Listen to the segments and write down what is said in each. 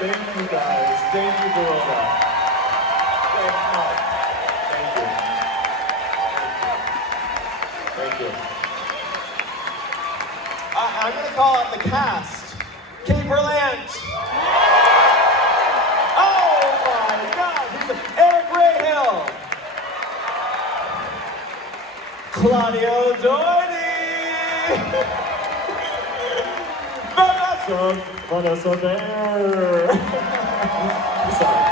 Thank you guys. Thank you, Berlant. Thank you. Thank you. I'm going to call out the cast. Kate Berlant. Oh my God, he's Eric Rahill. Claudio Doherty. Vanessa Bayer. Sorry.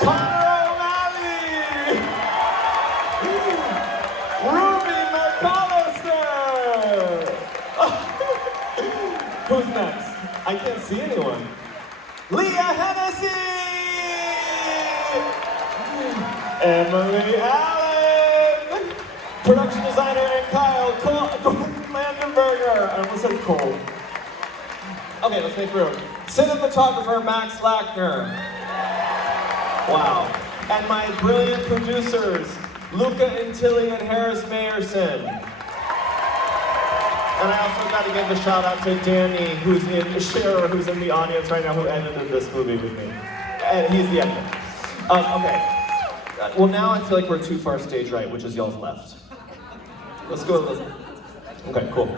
Connor O'Malley. Ruby McAllister. Who's next? I can't see anyone. Leah Hennessy. Emily Allen. Production designer and Kyle Landenberger. I almost said Cole. Okay, let's make room. Cinematographer Max Lackner. Wow. And my brilliant producers, Luca Antilli and Harris Mayerson. And I also got to give a shout out to Danny, who's in the audience right now, who edited this movie with me. And he's the editor. Okay. Well, now I feel like we're too far stage right, which is y'all's left. Let's go. Okay, cool.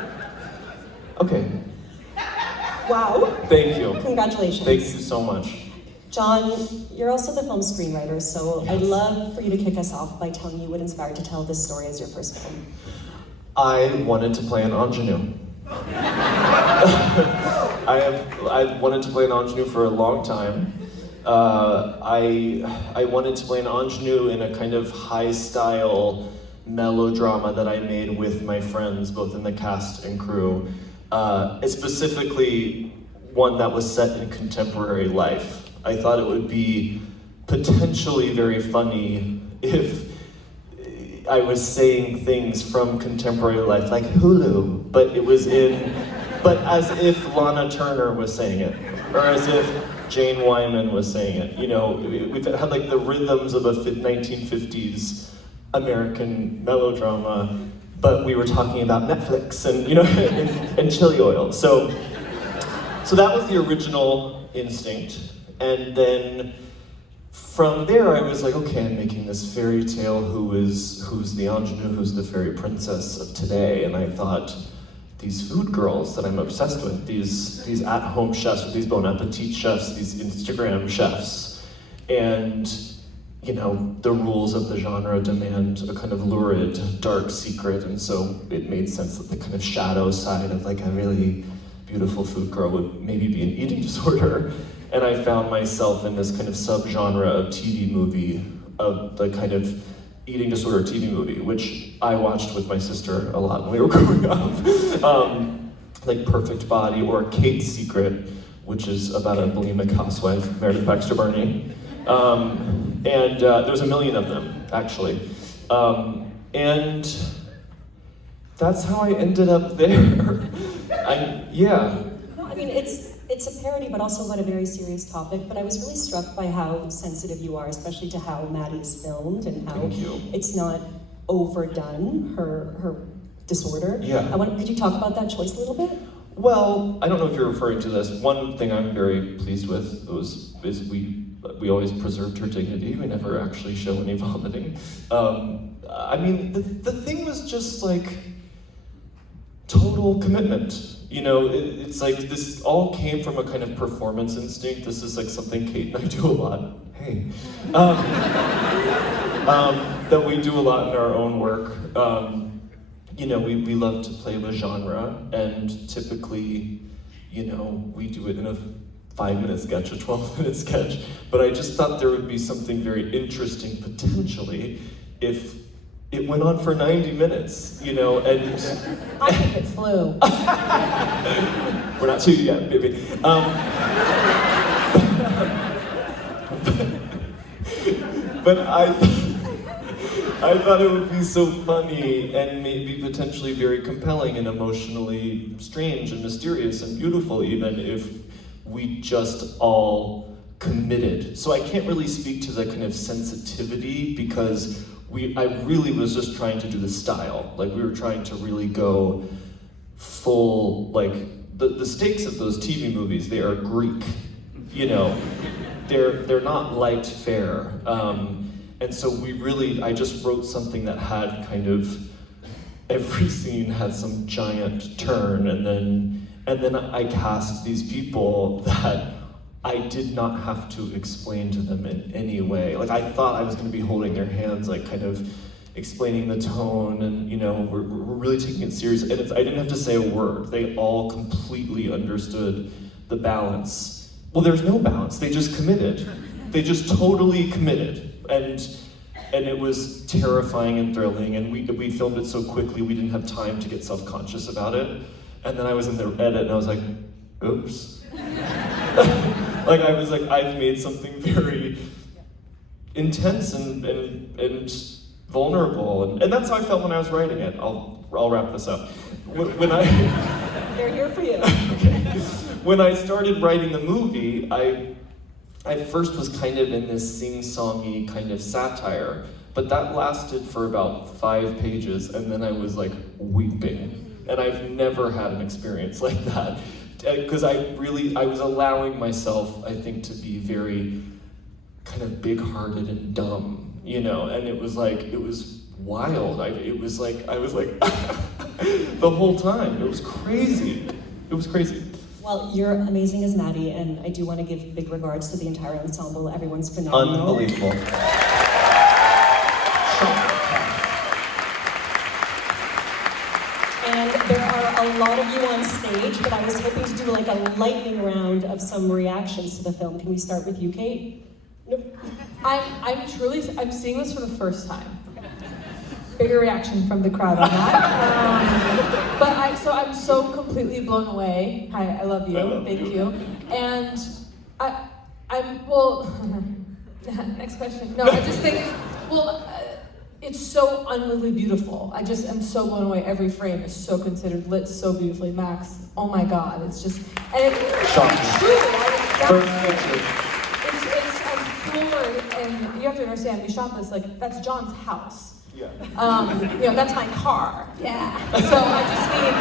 Okay. Wow. Thank you. Congratulations. Thank you so much. John, you're also the film screenwriter, so yes. I'd love for you to kick us off by telling you what inspired to tell this story as your first film. I wanted to play an ingenue. I wanted to play an ingenue for a long time. I wanted to play an ingenue in a kind of high-style melodrama that I made with my friends, both in the cast and crew. Specifically, one that was set in contemporary life. I thought it would be potentially very funny if I was saying things from contemporary life, like Hulu, but as if Lana Turner was saying it, or as if Jane Wyman was saying it. You know, we've had like the rhythms of a 1950s American melodrama, but we were talking about Netflix and, you know, and chili oil. So that was the original instinct. And then from there I was like, okay, I'm making this fairy tale who's the ingenue, who's the fairy princess of today. And I thought, these food girls that I'm obsessed with, these at-home chefs, or these Bon Appetit chefs, these Instagram chefs, and you know, the rules of the genre demand a kind of lurid, dark secret, and so it made sense that the kind of shadow side of like a really beautiful food girl would maybe be an eating disorder. And I found myself in this kind of subgenre of TV movie, of the kind of eating disorder TV movie, which I watched with my sister a lot when we were growing up. Like Perfect Body or Kate's Secret, which is about a bulimic housewife, Meredith Baxter Birney. And there's a million of them, actually. And that's how I ended up there. Yeah. No, I mean, it's a parody, but also about a very serious topic. But I was really struck by how sensitive you are, especially to how Maddie's filmed and how it's not overdone, her disorder. Yeah. Could you talk about that choice a little bit? Well, I don't know if you're referring to this. One thing I'm very pleased with is we always preserved her dignity. We never actually show any vomiting. I mean, the thing was just like total commitment. You know, it's like this all came from a kind of performance instinct. This is like something Kate and I do a lot. Hey. That we do a lot in our own work. You know, we love to play with genre, and typically, you know, we do it in a 5-minute sketch, a 12-minute sketch, but I just thought there would be something very interesting potentially if it went on for 90 minutes, you know, and... I think it flew. We're not too yet, baby. But I thought it would be so funny and maybe potentially very compelling and emotionally strange and mysterious and beautiful even if we just all committed. So I can't really speak to the kind of sensitivity because I really was just trying to do the style. Like we were trying to really go full, like the stakes of those TV movies, they are Greek. you know, they're not light fare. And so I just wrote something that had kind of, every scene had some giant turn, and then I cast these people that I did not have to explain to them in any way. Like, I thought I was gonna be holding their hands, like kind of explaining the tone, and you know, we're really taking it serious. And I didn't have to say a word. They all completely understood the balance. Well, there's no balance, they just committed. They just totally committed. And it was terrifying and thrilling, and we filmed it so quickly we didn't have time to get self-conscious about it. And then I was in the edit and I was like, oops. Like, I was like, I've made something very intense and vulnerable, and that's how I felt when I was writing it. I'll wrap this up. When I They're here for you. Okay. When I started writing the movie, I first was kind of in this sing-songy kind of satire, but that lasted for about 5 pages, and then I was like weeping. And I've never had an experience like that. Because I was allowing myself, I think, to be very kind of big-hearted and dumb, you know, and it was wild. I was like, the whole time. It was crazy. It was crazy. Well, you're amazing as Maddie, and I do want to give big regards to the entire ensemble. Everyone's phenomenal. Unbelievable. And there are a lot of you on stage, but I was hoping to do like a lightning round of some reactions to the film. Can we start with you, Kate? Nope. I'm seeing this for the first time. Bigger reaction from the crowd on that. I'm so completely blown away. Hi, I love you. Thank you. And next question. No, I just think, it's so unbelievably beautiful. I just am so blown away. Every frame is so considered, lit so beautifully. Max, oh my God, it's just, and I'm floored, and you have to understand, we shot this, like, that's John's house. Yeah. You know, that's my car. Yeah. So I just mean,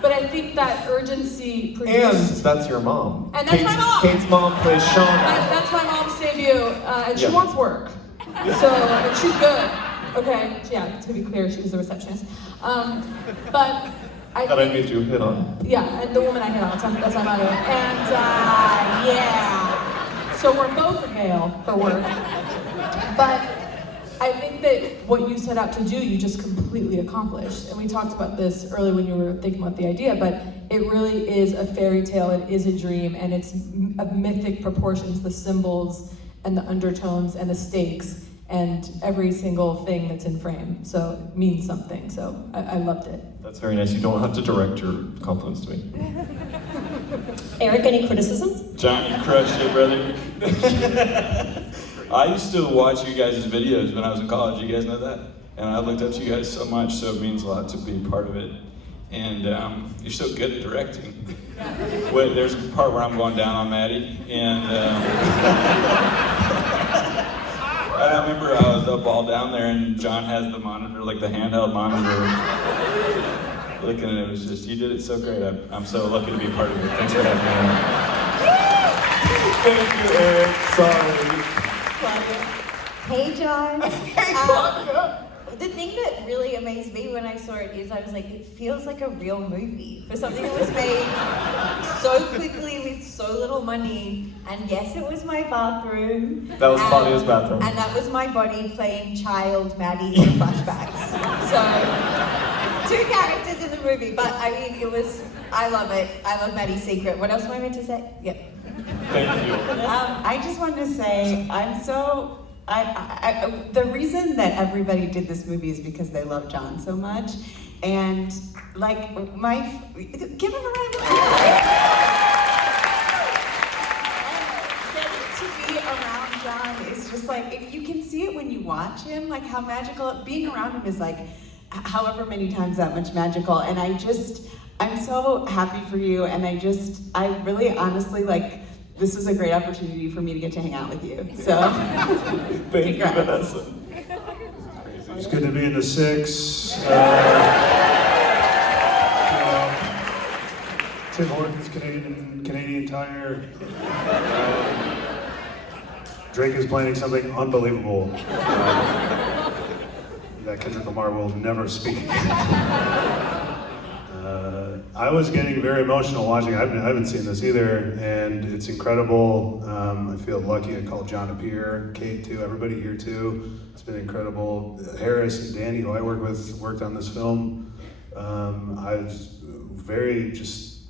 but I think that urgency produced. And that's your mom. And that's my mom. Kate's mom plays Shauna. That's my mom's debut, and she wants work. So, and she's good. Okay, yeah, to be clear, she was the receptionist. But I made you hit on. Yeah, and the woman I hit on, that's my mother. And yeah. So we're both available for work. But I think that what you set out to do, you just completely accomplished. And we talked about this earlier when you were thinking about the idea, but it really is a fairy tale, it is a dream, and it's of mythic proportions, the symbols and the undertones and the stakes and every single thing that's in frame. So it means something, so I loved it. That's very nice. You don't have to direct your compliments to me. Eric, any criticisms? John, you crushed it, brother. I used to watch you guys' videos when I was in college, you guys know that? And I looked up to you guys so much, so it means a lot to be part of it. And you're so good at directing. There's a part where I'm going down on Maddie, and I remember I was up all down there, and John has the monitor, like the handheld monitor, looking at it. It was just, you did it so great. I'm so lucky to be part of it. Thanks for having me on. Thank you, Eric. Sorry. Hey, John. Hey, Claudia. The thing that really amazed me when I saw it is I was like, it feels like a real movie for something that was made so quickly with so little money. And yes, it was my bathroom. That was Claudia's bathroom. And that was my body playing child Maddie in flashbacks. So, 2 characters in the movie, but I mean, I love it. I love Maddie's secret. What else am I meant to say? Yep. Thank you. I just wanted to say, the reason that everybody did this movie is because they love John so much, and like give him a round of applause. And getting to be around John is just like, if you can see it when you watch him, like how magical being around him is, like however many times that much magical, and I'm so happy for you, and I really honestly, like, this was a great opportunity for me to get to hang out with you. So, Thank you, Vanessa. It's good to be in the 6. Tim Hortons, Canadian entire. Drake is planning something unbelievable that Kendrick Lamar will never speak again. I was getting very emotional watching it. I haven't seen this either, and it's incredible. I feel lucky. I called John up here, Kate too, everybody here too. It's been incredible. Harris and Danny, who I work with, worked on this film. I was very just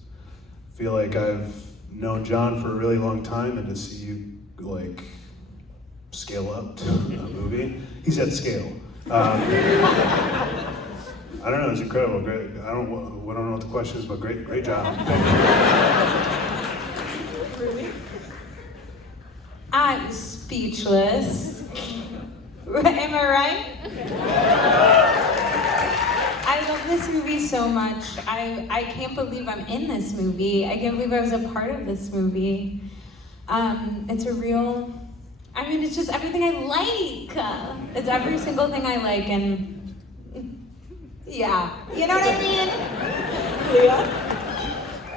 feel like I've known John for a really long time, and to see you like scale up to a movie, he's at scale. I don't know, it's incredible. Great. I don't know what the question is, but great job. I'm speechless. Am I right? I love this movie so much. I can't believe I'm in this movie. I can't believe I was a part of this movie. It's a real, I mean, it's just everything I like. It's every single thing I like, and yeah, you know what I mean? Yeah.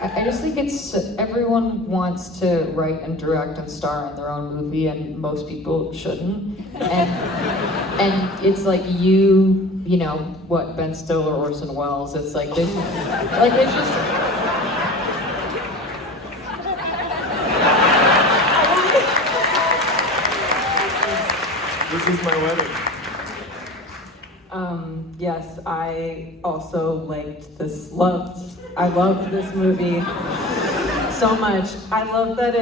I just think it's, everyone wants to write and direct and star in their own movie, and most people shouldn't. And it's like you know, what, Ben Stiller, Orson Welles, it's like, it's just, This is my wedding. yes, I also I loved this movie so much. I love that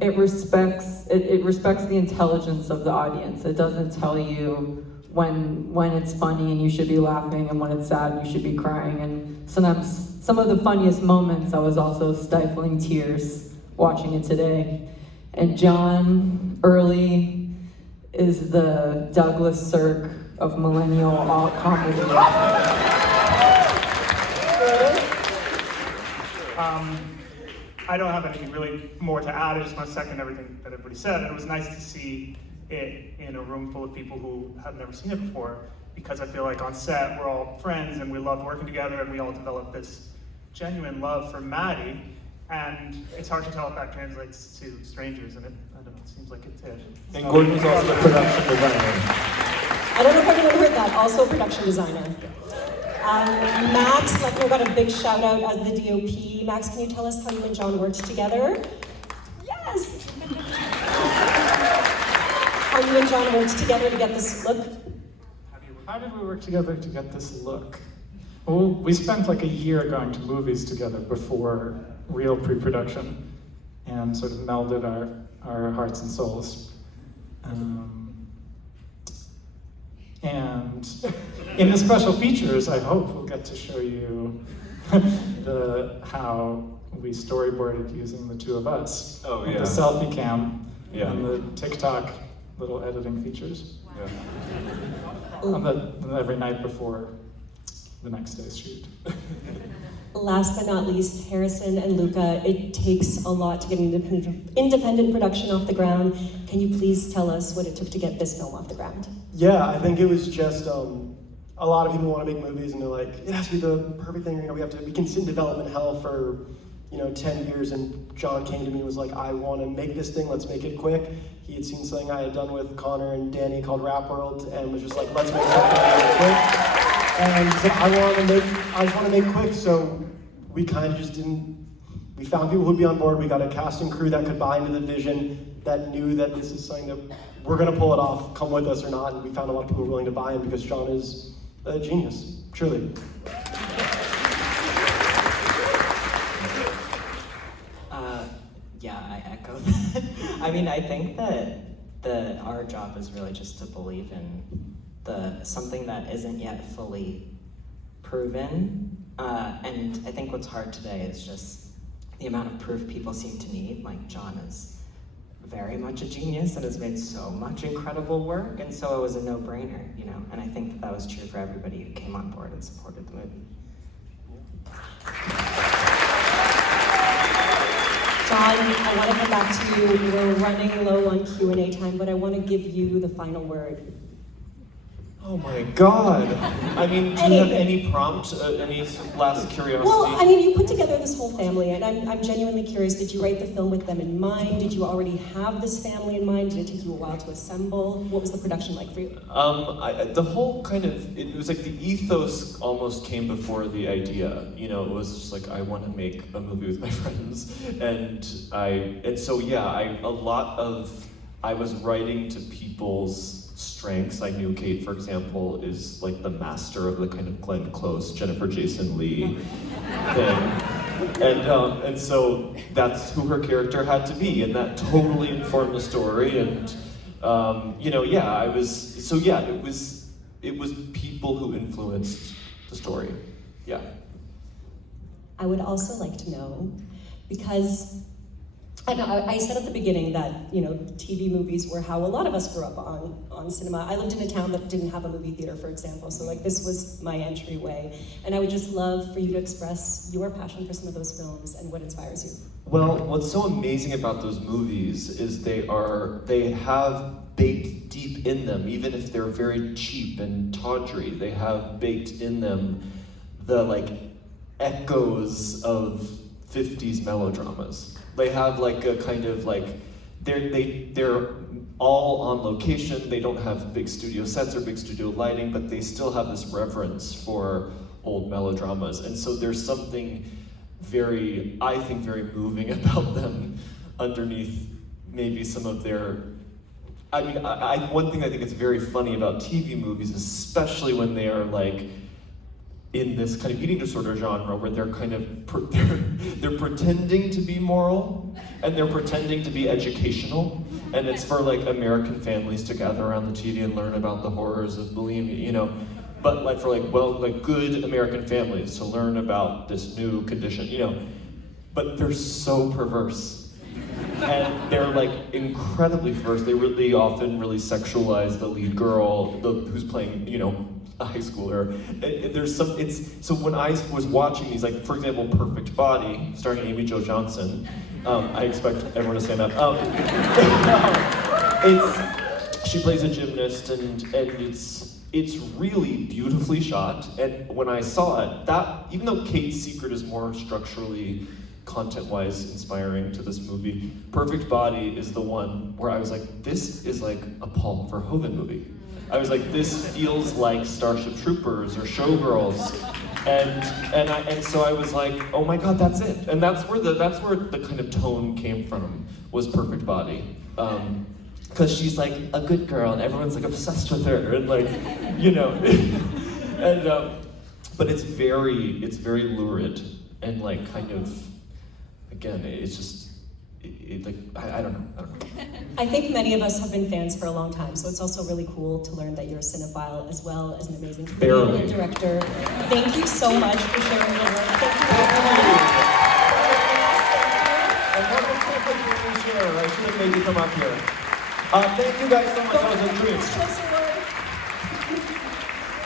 it respects the intelligence of the audience. It doesn't tell you when it's funny and you should be laughing, and when it's sad and you should be crying. And sometimes some of the funniest moments, I was also stifling tears watching it today. And John Early is the Douglas Sirk of millennial alt comedy. I don't have anything really more to add. I just want to second everything that everybody said. And it was nice to see it in a room full of people who have never seen it before, because I feel like on set we're all friends and we love working together, and we all developed this genuine love for Maddie. And it's hard to tell if that translates to strangers, and I don't know, it seems like it did. And Gordon was also the production designer. I don't know if everyone heard that, also a production designer. Max, Lechner got a big shout out as the DOP. Max, can you tell us how you and John worked together? Yes! How you and John worked together to get this look? How did we work together to get this look? Well, we spent like a year going to movies together before real pre-production, and sort of melded our hearts and souls. And in the special features, I hope we'll get to show you how we storyboarded using the two of us. Oh, with yeah. the selfie cam Yeah. and the TikTok little editing features. Yeah. Every night before the next day's shoot. Last but not least, Harrison and Luca, it takes a lot to get independent production off the ground. Can you please tell us what it took to get this film off the ground? Yeah, I think it was just a lot of people want to make movies, and they're like, it has to be the perfect thing. You know, we can sit in development hell for 10 years. And John came to me and was like, I want to make this thing. Let's make it quick. He had seen something I had done with Connor and Danny called Rap World, and was just like, let's make something really quick. And so I just want to make quick. So we kind of just didn't. We found people who'd be on board. We got a casting crew that could buy into the vision, that knew that this is something that we're going to pull it off, come with us or not. And we found a lot of people willing to buy in, because John is a genius, truly. Yeah, I echo that. I mean, I think that our job is really just to believe in something that isn't yet fully proven. And I think what's hard today is just the amount of proof people seem to need. Like, John is very much a genius and has made so much incredible work, and so it was a no-brainer, and I think that was true for everybody who came on board and supported the movie. John, I want to come back to you. We're running low on Q&A time, but I want to give you the final word. Oh my God. I mean, do you have any prompt, any last curiosity? Well, I mean, you put together this whole family, and I'm genuinely curious, did you write the film with them in mind? Did you already have this family in mind? Did it take you a while to assemble? What was the production like for you? The whole kind of, it was like the ethos almost came before the idea. You know, it was just like, I want to make a movie with my friends. And so yeah, I was writing to people's strengths. I knew Kate, for example, is like the master of the kind of Glenn Close, Jennifer Jason Leigh thing. And so that's who her character had to be, and that totally informed the story. And you know, yeah, it was people who influenced the story. Yeah. I would also like to know, because I said at the beginning that, you know, TV movies were how a lot of us grew up on cinema. I lived in a town that didn't have a movie theater, for example, so like this was my entryway. And I would just love for you to express your passion for some of those films and what inspires you. Well, what's so amazing about those movies is they have baked deep in them, even if they're very cheap and tawdry, they have baked in them the like echoes of 50s melodramas. They have like a kind of like, they're all on location, they don't have big studio sets or big studio lighting, but they still have this reverence for old melodramas. And so there's something very, I think, very moving about them underneath maybe some of their, I mean, one thing I think is very funny about TV movies, especially when they are like, in this kind of eating disorder genre where they're kind of, they're pretending to be moral and they're pretending to be educational, and it's for like American families to gather around the TV and learn about the horrors of bulimia, you know, but like for like good American families to learn about this new condition, you know, but they're so perverse. And they're like incredibly perverse. They often really sexualize the lead girl, who's playing, you know, a high schooler. So when I was watching these, like for example, Perfect Body, starring Amy Jo Johnson, I expect everyone to stand up. She plays a gymnast, and it's really beautifully shot. And when I saw it, that even though Kate's Secret is more structurally, content-wise inspiring to this movie, Perfect Body is the one where I was like, this is like a Paul Verhoeven movie. I was like, this feels like Starship Troopers or Showgirls, and so I was like, oh my God, that's it. And that's where the kind of tone came from, was Perfect Body, because she's like a good girl and everyone's like obsessed with her, and like, you know, and but it's very lurid and like kind of, again, it's just. I don't know. I think many of us have been fans for a long time, so it's also really cool to learn that you're a cinephile as well as an amazing comedian and director. Thank you so much for sharing your work. I should have made you come up here. Thank you guys so much. That was a treat.